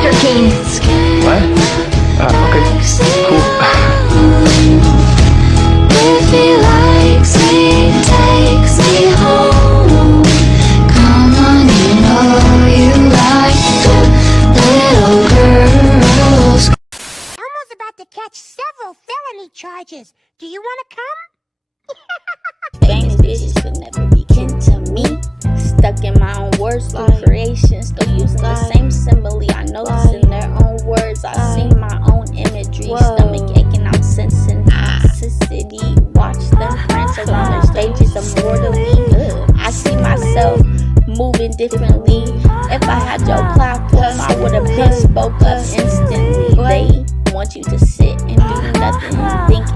Liquor King. What? Okay, cool. If he likes me, takes me home. Come on, you know you like the little girls. Elmo's about to catch several felony charges. Do you want to come? Famous bitches could never be kin to me. Stuck in my own words, through creation, still using the same simile. I notice in their own words, I see my own imagery. Stomach aching, I'm sensing toxicity. Watch them prance around their stages immortally. I see myself moving differently. If I had your platform, I would have been spoke up instantly. They want you to sit and do nothing and think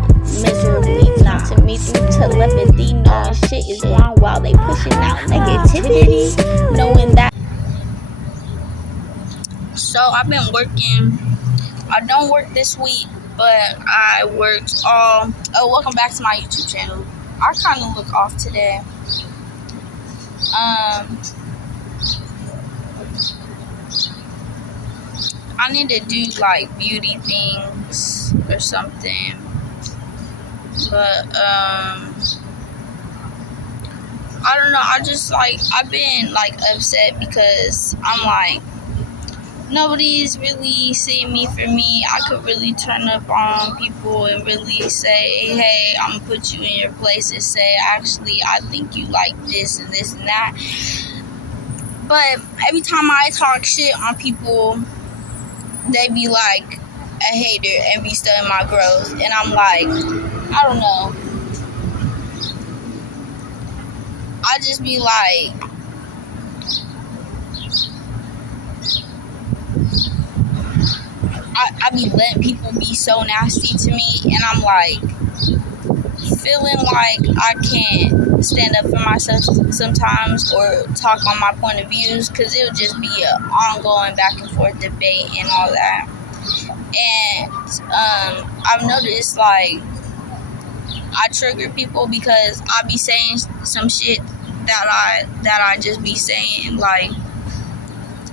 miserably. Not to me through telepathy, knowing shit is wrong while they pushing out negativity, knowing that. So I've been working. I don't work this week, but I worked all. Oh, welcome back to my YouTube channel. I kind of look off today. I need to do like beauty things or something. But I don't know, I've been like upset because I'm like, nobody's really seeing me for me. I could really turn up on people and really say, hey, I'm gonna put you in your place and say, actually, I think you like this and this and that. But every time I talk shit on people, they be like a hater and be studying my growth. And I'm like, I don't know. I just be like, I be letting people be so nasty to me, and I'm like feeling like I can't stand up for myself sometimes or talk on my point of views, because it'll just be an ongoing back and forth debate and all that. And I've noticed like I trigger people because I be saying some shit that I just be saying, like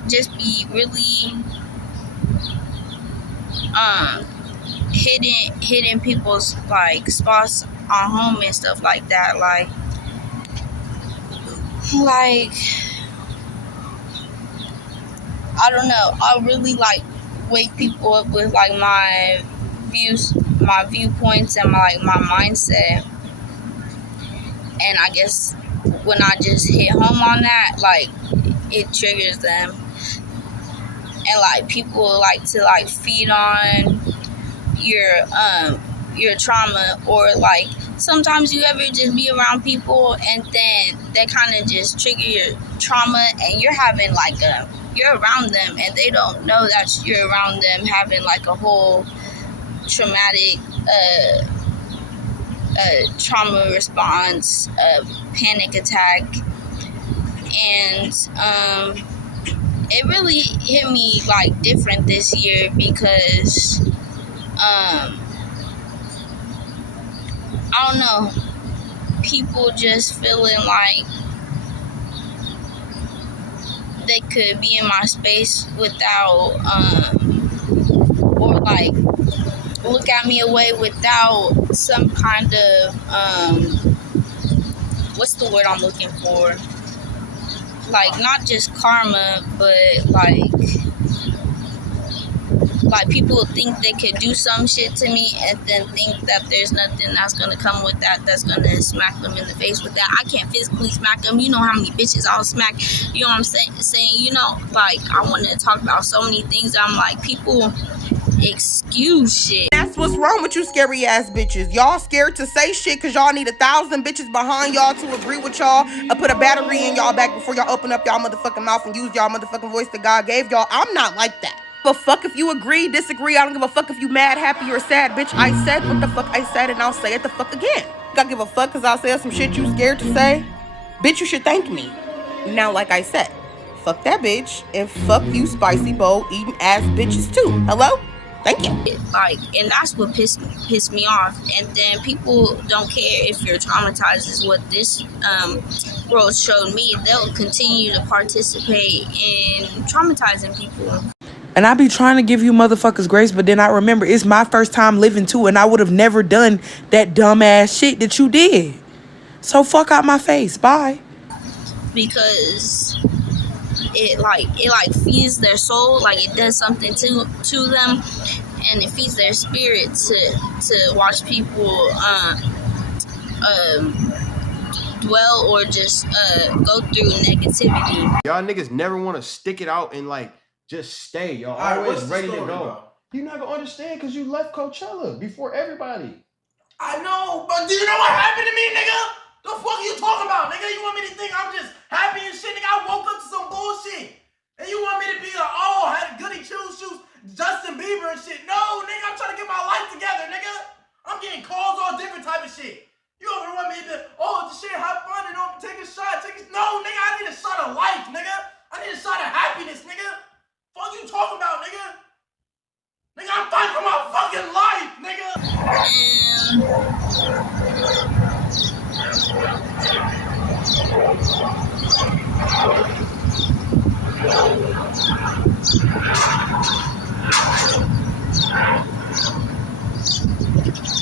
just be really hitting people's like spots on home and stuff like that. Like I don't know, I really like wake people up with like my views, my viewpoints, and my mindset. And I guess when I just hit home on that, like it triggers them. And like people like to like feed on your trauma, or like sometimes you ever just be around people and then they kind of just trigger your trauma, and you're having like you're around them and they don't know that you're around them having like a whole traumatic trauma response, panic attack. And it really hit me like different this year because I don't know, people just feeling like they could be in my space without or like look at me away without some kind of what's the word I'm looking for, like not just karma, but like people think they could do some shit to me and then think that there's nothing that's gonna come with that, that's gonna smack them in the face with that. I can't physically smack them. You know how many bitches I'll smack. You know what I'm saying? You know, like I want to talk about so many things. I'm like, people excuse shit. That's what's wrong with you scary ass bitches. Y'all scared to say shit because y'all need 1,000 bitches behind y'all to agree with y'all or put a battery in y'all back before y'all open up y'all motherfucking mouth and use y'all motherfucking voice that God gave y'all. I'm not like that. But fuck if you agree, disagree. I don't give a fuck if you mad, happy, or sad, bitch. I said what the fuck I said, and I'll say it the fuck again. I give a fuck because I'll say some shit you scared to say. Bitch, you should thank me. Now, like I said, fuck that bitch, and fuck you spicy bowl eating ass bitches too. Hello? Thank you. Like, and that's what pissed me off. And then people don't care if you're traumatized, is what this world showed me. They'll continue to participate in traumatizing people. And I be trying to give you motherfuckers grace, but then I remember it's my first time living too, and I would have never done that dumbass shit that you did. So fuck out my face. Bye. Because it feeds their soul, like it does something to them, and it feeds their spirit to watch people dwell or just go through negativity. Y'all niggas never want to stick it out and like just stay. Y'all always ready to go. You never understand because you left Coachella before everybody. I know, but do you know what happened to me, nigga? The fuck are you talking about, nigga? You want me to think I'm just happy and shit, nigga? I woke up to some bullshit. And you want me to be like, oh, I had a goody shoes, Justin Bieber and shit. No, nigga, I'm trying to get my life together, nigga. I'm getting calls, all different type of shit. You ever want me to, oh, the shit, have fun and take a shot, no, nigga, I need a shot of life, nigga. I need a shot of happiness, nigga. Fuck you talking about, nigga? Nigga, I'm fighting for my fucking life, nigga.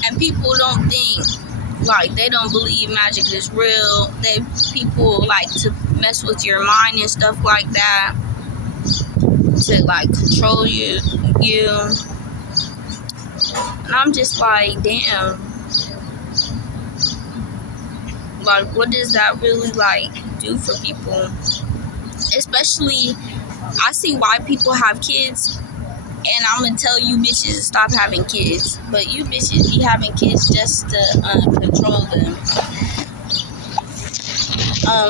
And people don't think, like, they don't believe magic is real. People like to mess with your mind and stuff like that to like control you. And I'm just like, damn. Like, what does that really like do for people? Especially, I see why people have kids. And I'm gonna tell you bitches to stop having kids. But you bitches be having kids just to control them.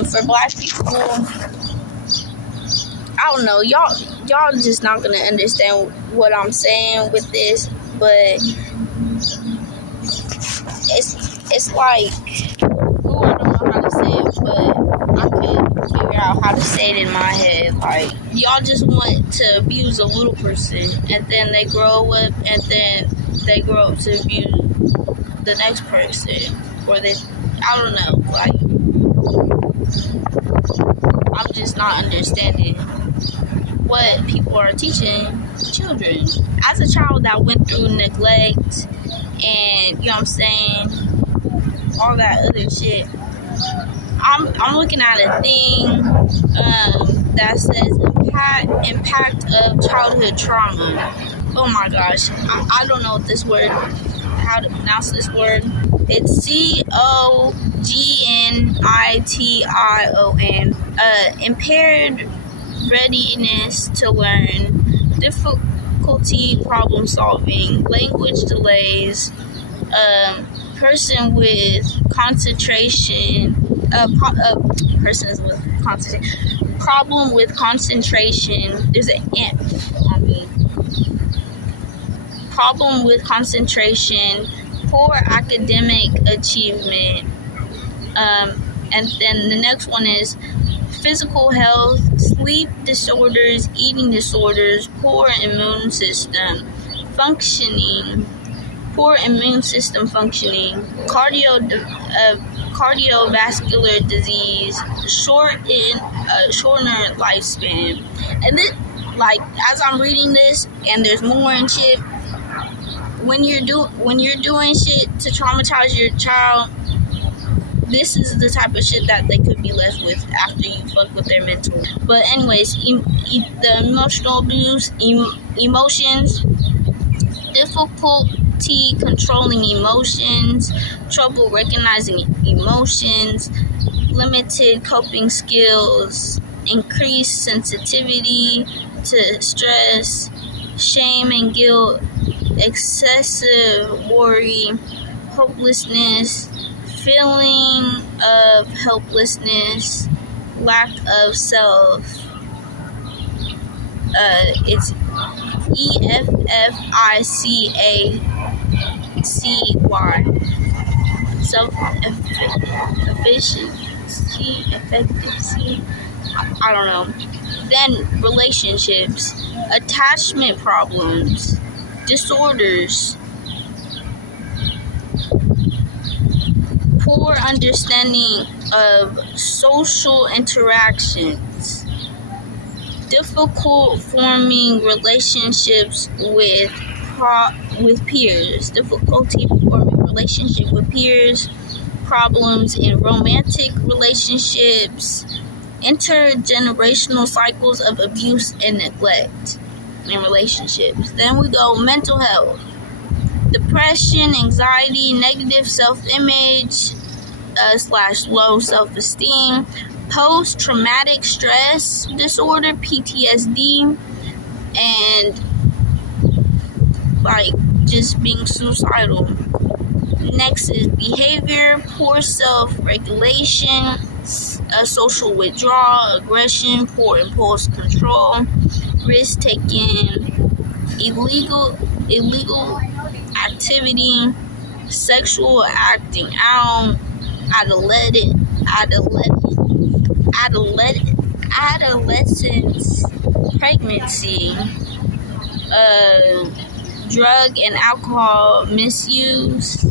For black people, I don't know. Y'all just not gonna understand what I'm saying with this. But it's like, ooh, I don't know how to say it, but I could figure out how to say it in my head. Like, y'all just want to abuse a little person, and then they grow up, and then they grow up to abuse the next person, or I don't know. Like, I'm just not understanding what people are teaching children. As a child that went through neglect and, you know what I'm saying, all that other shit, I'm looking at a thing that says impact of childhood trauma. Oh my gosh, I don't know how to pronounce this word. It's COGNITION. Impaired readiness to learn, difficulty problem solving, language delays, person with concentration, problem with concentration. There's an on me. Problem with concentration, poor academic achievement, and then the next one is physical health, sleep disorders, eating disorders, poor immune system functioning, cardiovascular disease, shorter lifespan. And this, like, as I'm reading this, and there's more and shit, when you're doing shit to traumatize your child, this is the type of shit that they could be left with after you fuck with their mental. But anyways, the emotional abuse, emotions, difficulty controlling emotions, trouble recognizing emotions, limited coping skills, increased sensitivity to stress, shame and guilt, excessive worry, hopelessness, feeling of helplessness, lack of self. It's EFFICACY. Self-efficacy. I don't know. Then relationships, attachment problems, disorders, poor understanding of social interactions, difficult forming relationships with peers, difficulty forming relationship with peers, problems in romantic relationships, intergenerational cycles of abuse and neglect in relationships. Then we go mental health, depression, anxiety, negative self-image / low self-esteem, post-traumatic stress disorder, PTSD, and like just being suicidal. Next is behavior, poor self-regulation, social withdrawal, aggression, poor impulse control, risk-taking, illegal activity, sexual acting out, adolescence, pregnancy, drug and alcohol misuse.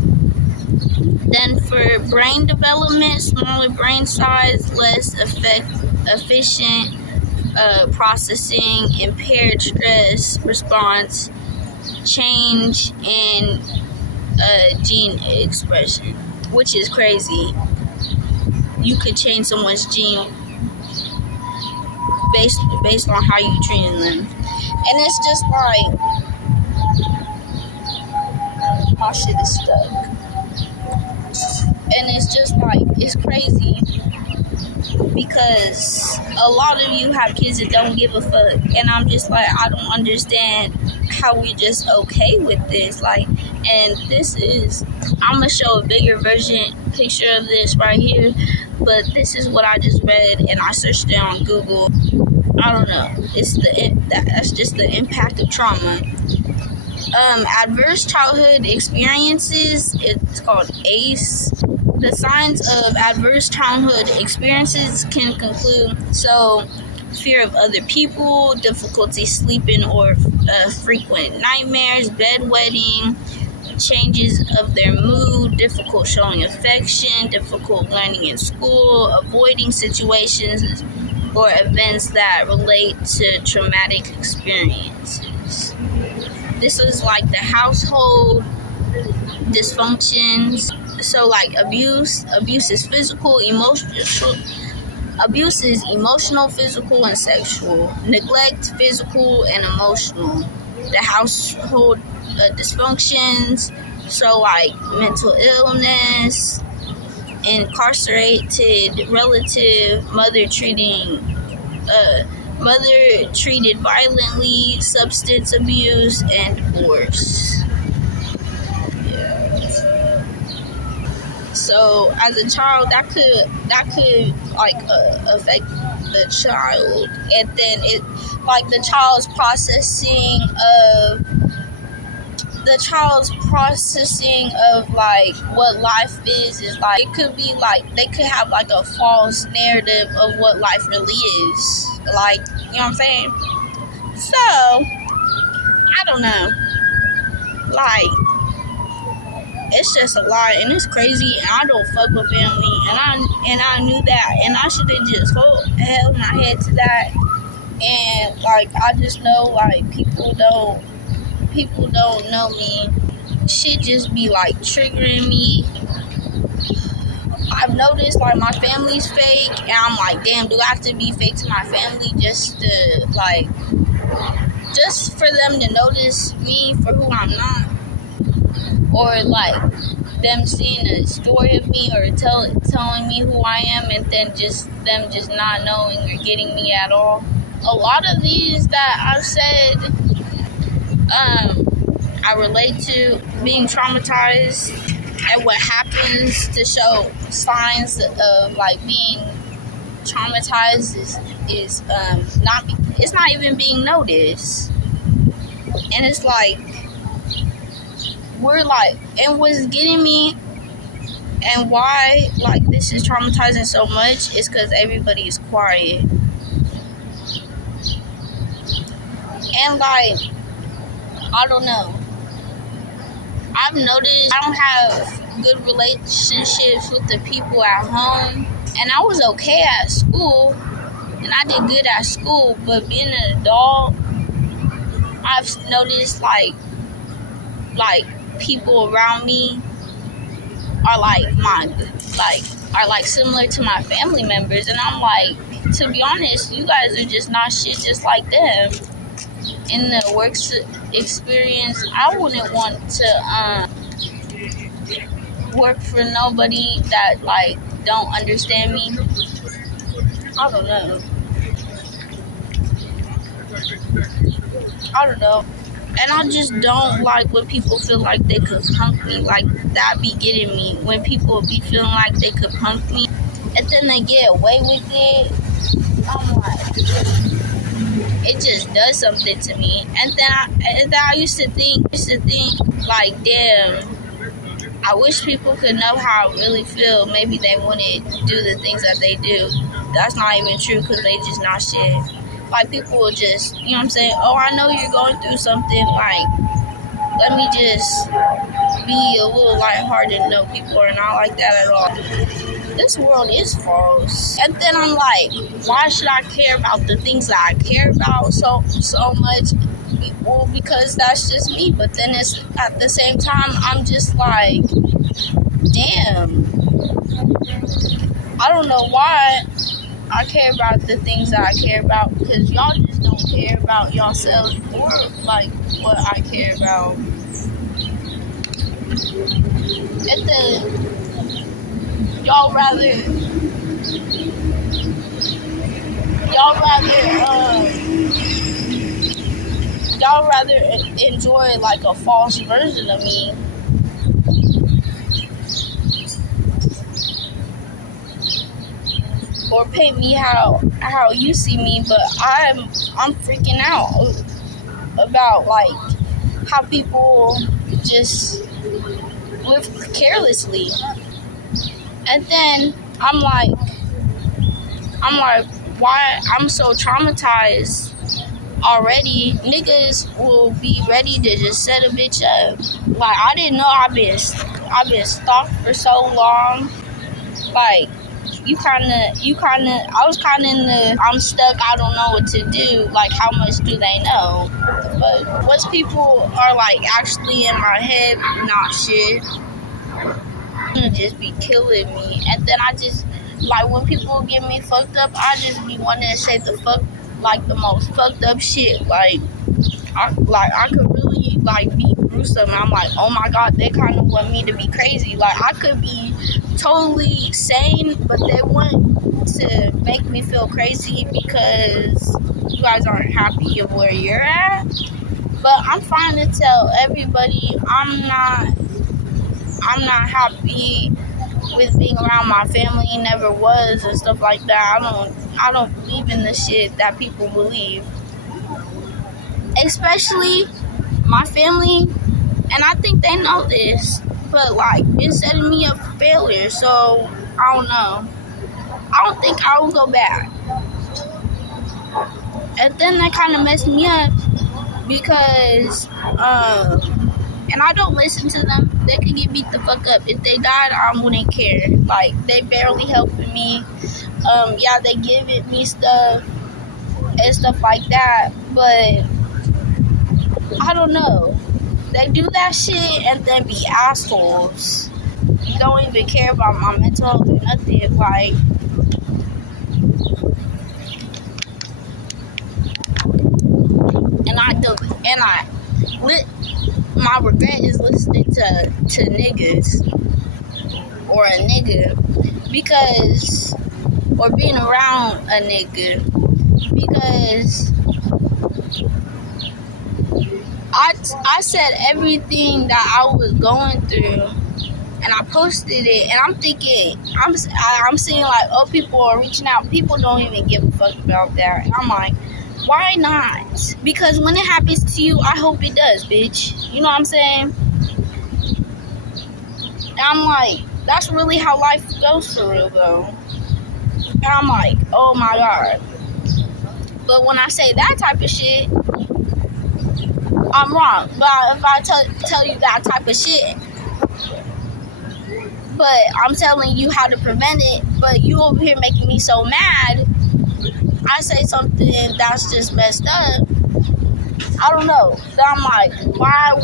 Then for brain development, smaller brain size, less efficient processing, impaired stress response, change in gene expression, which is crazy. You could change someone's gene based on how you treating them. And it's just like, my shit is stuck. And it's just like, it's crazy because a lot of you have kids that don't give a fuck, and I'm just like, I don't understand how we just okay with this. Like, and this is, I'm gonna show a bigger picture of this right here, but this is what I just read, and I searched it on Google. I don't know, that's just the impact of trauma. Adverse childhood experiences, it's called ACE. The signs of adverse childhood experiences can conclude, so fear of other people, difficulty sleeping or frequent nightmares, bedwetting, changes of their mood, difficult showing affection, difficult learning in school, avoiding situations or events that relate to traumatic experiences. This is like the household dysfunctions. So like abuse is physical, emotional. Abuse is emotional, physical, and sexual. Neglect, physical and emotional. The household dysfunctions, so like mental illness, incarcerated relative, mother treated violently, substance abuse, and divorce. So as a child, that could like affect the child, and then it like the child's processing of like what life is like. It could be like they could have like a false narrative of what life really is, like, you know what I'm saying? So I don't know, like, it's just a lot, and it's crazy, and I don't fuck with family, and I knew that, and I should have just held my head to that. And like, I just know, like, people don't know me. Shit just be like triggering me. I've noticed like my family's fake, and I'm like, damn, do I have to be fake to my family just to like, just for them to notice me for who I'm not? Or like them seeing a story of me or telling me who I am, and then them just not knowing or getting me at all. A lot of these that I've said, I relate to being traumatized, and what happens to show signs of like being traumatized is not even being noticed. And it's like, we're like, and what's getting me and why like this is traumatizing so much is because everybody is quiet. And like, I don't know, I've noticed I don't have good relationships with the people at home, and I was okay at school, and I did good at school, but being an adult, I've noticed like people around me are like similar to my family members, and I'm like, to be honest, you guys are just not shit just like them. In the work experience, I wouldn't want to work for nobody that like don't understand me. I don't know. And I just don't like when people feel like they could punk me. Like, that be getting me. When people be feeling like they could punk me, and then they get away with it. I'm like, it just does something to me. And then I used to think, like, damn, I wish people could know how I really feel. Maybe they wouldn't do the things that they do. That's not even true, because they just not shit. Like, people will just, you know what I'm saying? Oh, I know you're going through something. Like, let me just be a little lighthearted. No, people are not like that at all. This world is false. And then I'm like, why should I care about the things that I care about so much? Well, because that's just me. But then it's at the same time, I'm just like, damn. I don't know why I care about the things that I care about, because y'all just don't care about yourselves or like what I care about. And then y'all rather enjoy like a false version of me. Or paint me how you see me, but I'm freaking out about like how people just live carelessly. And then I'm like, why I'm so traumatized already? Niggas will be ready to just set a bitch up. Like, I didn't know I've been stalked for so long. Like, I was kinda in the I'm stuck, I don't know what to do, like, how much do they know? But once people are like actually in my head, not shit, gonna just be killing me. And then I just, like, when people get me fucked up, I just be wanting to say the most fucked up shit. Like I could really like be gruesome. I'm like, oh my god, they kind of want me to be crazy. Like, I could be totally sane, but they want to make me feel crazy because you guys aren't happy of where you're at. But I'm trying to tell everybody I'm not happy with being around my family, never was, and stuff like that. I don't believe in the shit that people believe. Especially my family, and I think they know this, but like, it's setting me up for failure, so I don't know. I don't think I will go back. And then that kind of messed me up because, and I don't listen to them. They could get beat the fuck up. If they died, I wouldn't care. Like, they barely helping me. Yeah, they give it me stuff and stuff like that, but I don't know. They do that shit and then be assholes. Don't even care about my mental health or nothing. Like, my regret is listening to niggas or a nigga, because, or being around a nigga, because I said everything that I was going through, and I posted it, and I'm thinking, I'm seeing like, oh, people are reaching out. People don't even give a fuck about that. And I'm like, why not? Because when it happens to you, I hope it does, bitch. You know what I'm saying? And I'm like, that's really how life goes for real, though. And I'm like, oh my god. But when I say that type of shit, I'm wrong. But if I tell you that type of shit, but I'm telling you how to prevent it, but you over here making me so mad, I say something that's just messed up, I don't know. Then I'm like, why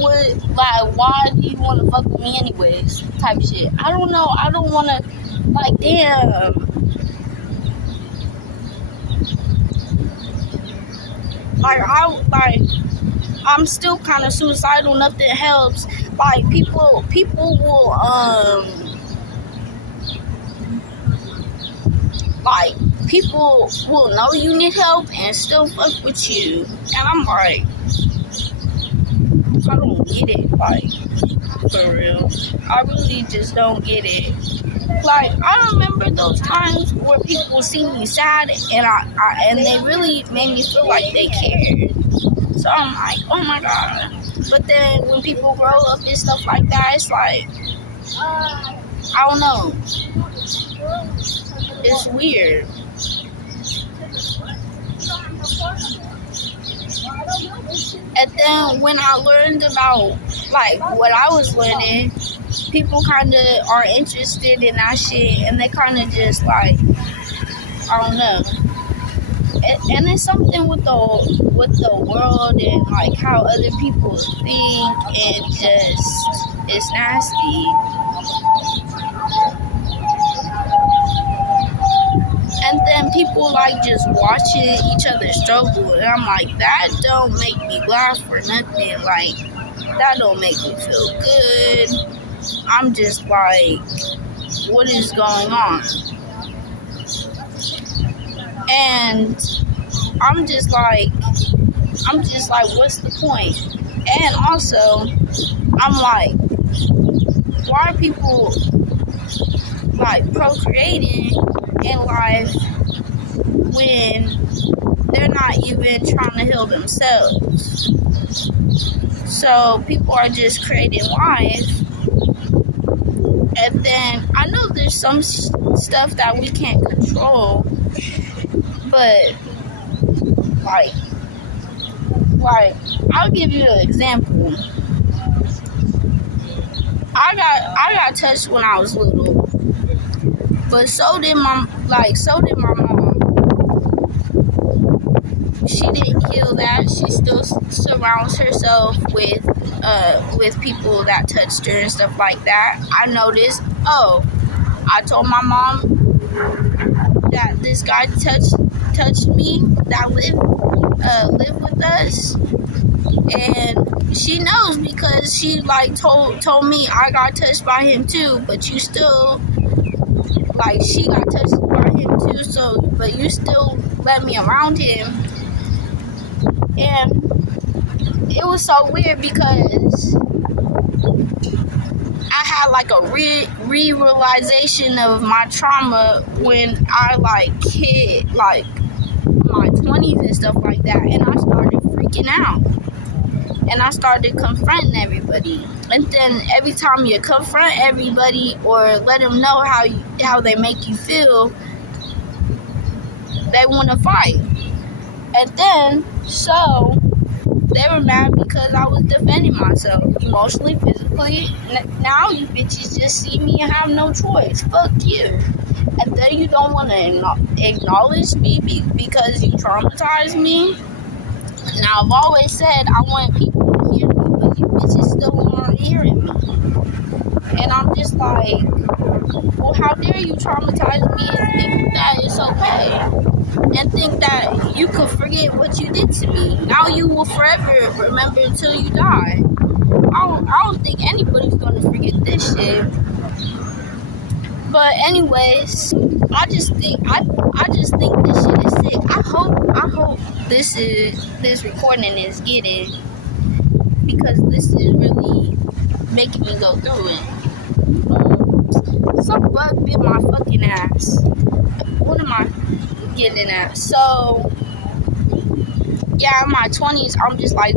do you want to fuck with me anyways? Type shit. I don't know. I don't want to, like, damn. I'm still kind of suicidal. Nothing helps. Like, people will, like, people will know you need help and still fuck with you. And I'm like, I don't get it, like, for real. I really just don't get it. Like, I remember those times where people see me sad and they really made me feel like they cared. So I'm like, oh my God. But then when people grow up and stuff like that, it's like, I don't know. It's weird. And then when I learned about, like, what I was learning, people kind of are interested in that shit, and they kind of just, like, I don't know. And it's something with the world and, like, how other people think, and just, it's nasty. And then people, like, just watching each other struggle, and I'm like, that don't make me laugh or nothing. Like, that don't make me feel good. I'm just like, what is going on? And I'm just like, what's the point? And also, I'm like, why are people, like, procreating in life when they're not even trying to heal themselves? So people are just creating life. And then I know there's some stuff that we can't control, but like I'll give you an example. I got touched when I was little, but so did my mom. She didn't heal that. She still surrounds herself with people that touched her and stuff like that. I noticed. Oh, I told my mom that this guy touched me that lived with us, and she knows because she, like, told me I got touched by him too. But you still, like, she got touched by him too. So, but you still let me around him. And it was so weird because I had, like, a realization of my trauma when I, like, hit, like, my 20s and stuff like that, and I started freaking out. And I started confronting everybody. And then every time you confront everybody or let them know how they make you feel, they want to fight. And then, so, they were mad because I was defending myself emotionally, physically. Now you bitches just see me and have no choice. Fuck you. And then you don't want to acknowledge me because you traumatized me. Now, I've always said I want people to hear me, but you bitches still aren't hearing me. And I'm just like, well, how dare you traumatize me and think that it's okay? And think that you could forget what you did to me. Now you will forever remember until you die. I don't think anybody's gonna forget this shit. But anyways, I just think this shit is sick. I hope this recording is getting, because this is really making me go through it. Some bug bit my fucking ass. What am I getting at? So, yeah, in my 20s, I'm just like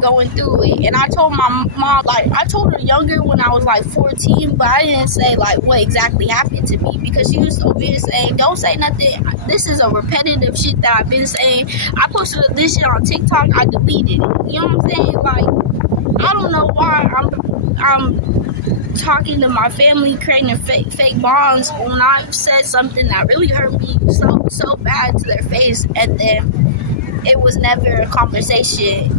going through it. And I told my mom, like, I told her younger when I was like 14, but I didn't say like what exactly happened to me, because she was over here saying, don't say nothing. This is a repetitive shit that I've been saying. I posted this shit on TikTok, I deleted it. You know what I'm saying? Like, I don't know why I'm talking to my family, creating fake bonds when I said something that really hurt me so bad to their face, and then it was never a conversation.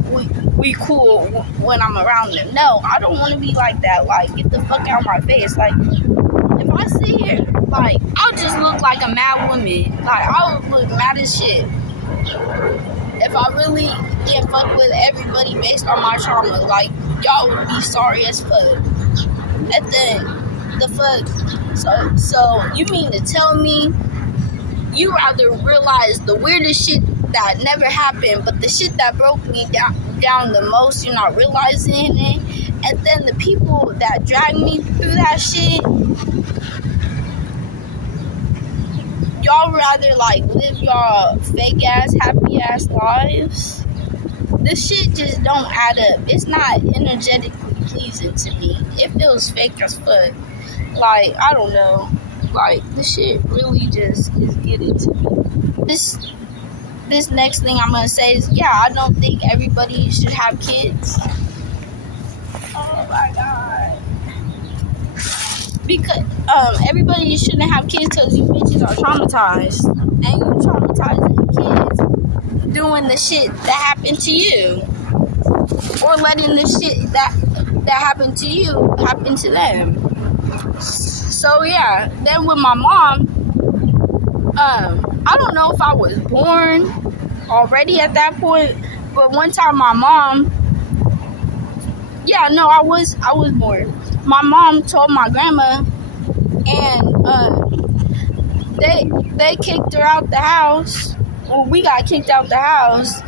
We cool when I'm around them. No, I don't want to be like that. Like, get the fuck out of my face. Like, if I sit here, like, I'll just look like a mad woman. Like, I would look mad as shit if I really get fucked with everybody based on my trauma. Like, y'all would be sorry as fuck. And then the fuck. So you mean to tell me you rather realize the weirdest shit that never happened, but the shit that broke me down the most, you're not realizing it? And then the people that drag me through that shit, y'all rather like live y'all fake ass, happy ass lives? This shit just don't add up. It's not energetically pleasing to me. It feels fake as fuck. Like, I don't know. Like, this shit really just is getting to me. This next thing I'm gonna say is, yeah, I don't think everybody should have kids. Oh my god. Because everybody shouldn't have kids because you bitches are traumatized. And you traumatizing kids doing the shit that happened to you. Or letting the shit that happened to you happen to them. So yeah, then with my mom, I don't know if I was born already at that point, but one time my mom, yeah, no, I was born. My mom told my grandma, and they kicked her out the house. Well, we got kicked out the house,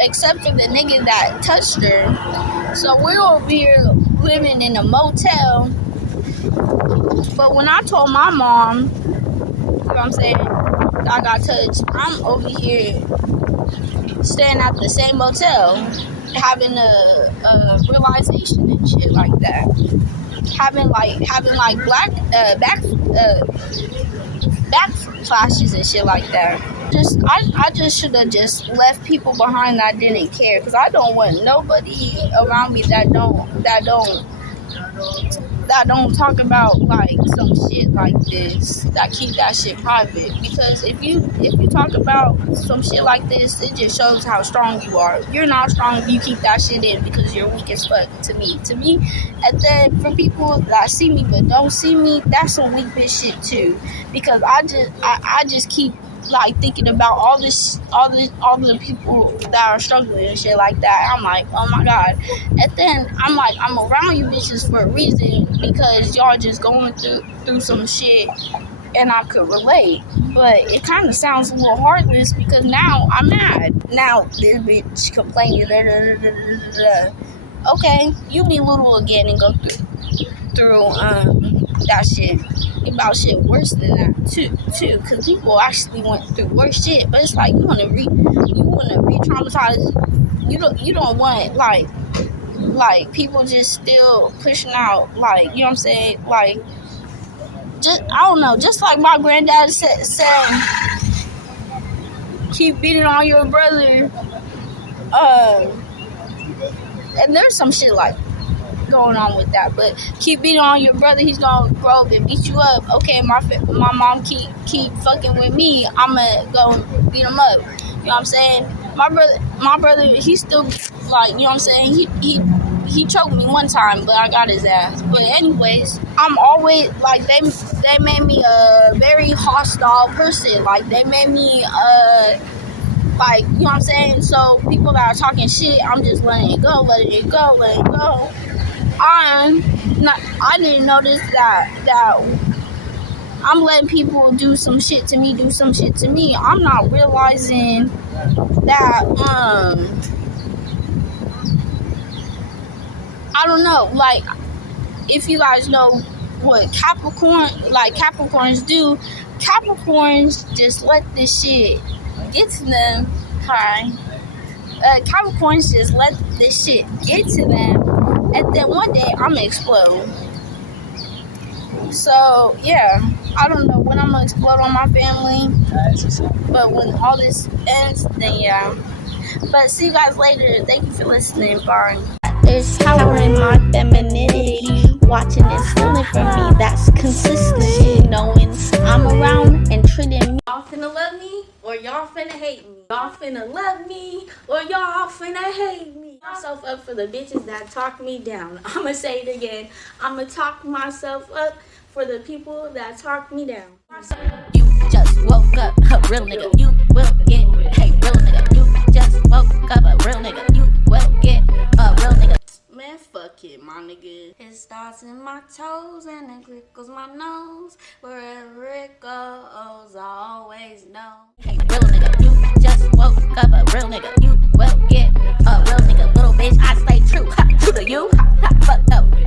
except for the nigga that touched her. So we're over here living in a motel. But when I told my mom, you know what I'm saying, I got touched, I'm over here staying at the same motel, having a realization and shit like that. Having like back flashes and shit like that. I just should have just left people behind that didn't care, because I don't want nobody around me that don't talk about like some shit like this, that keep that shit private. Because if you talk about some shit like this, it just shows how strong you are. You're not strong if you keep that shit in, because you're weak as fuck to me. And then for people that see me but don't see me, that's some weak bitch shit too. Because I just keep like thinking about all the people that are struggling and shit like that. I'm like, oh my god. And then I'm like, I'm around you bitches for a reason, because y'all just going through some shit and I could relate. But it kind of sounds a little heartless, because now I'm mad. Now this bitch complaining. Okay, you be little again and go through that shit. About shit worse than that too, because people actually went through worse shit. But it's like you want to re-traumatize. You don't want like people just still pushing out, like, you know what I'm saying, like, just I don't know, just like my granddad said keep beating on your brother. And there's some shit like going on with that, but keep beating on your brother, he's gonna grow up and beat you up. Okay, my mom keep fucking with me, I'ma go beat him up. You know what I'm saying? My brother, he's still like, you know what I'm saying? He choked me one time, but I got his ass. But anyways, I'm always like, they made me a very hostile person. Like, they made me like, you know what I'm saying? So people that are talking shit, I'm just letting it go. I didn't notice that I'm letting people do some shit to me. I'm not realizing that, I don't know, like, if you guys know what Capricorns do, Capricorns just let this shit get to them. Capricorns just let this shit get to them. And then one day, I'm gonna explode. So, yeah, I don't know when I'm gonna explode on my family, but when all this ends, then yeah. But see you guys later. Thank you for listening. Bye. There's power in my femininity. watching and stealing from me. That's consistency, knowing I'm around and treating me. Y'all finna love me or y'all finna hate me. Y'all finna love me or y'all finna hate me. Myself up for the bitches that talk me down. I'ma say it again. I'ma talk myself up for the people that talk me down. You just woke up, a real nigga. You will get, hey, real nigga. You just woke up, a real nigga. You will get a real nigga. Man, fuck it, my nigga. It starts in my toes and it crinkles my nose. Wherever it goes, I always know. Hey, real nigga. You just woke up, a real nigga. You will get a real nigga. Little bitch, I stay true. Ha, true to you. Ha, ha, fuck up.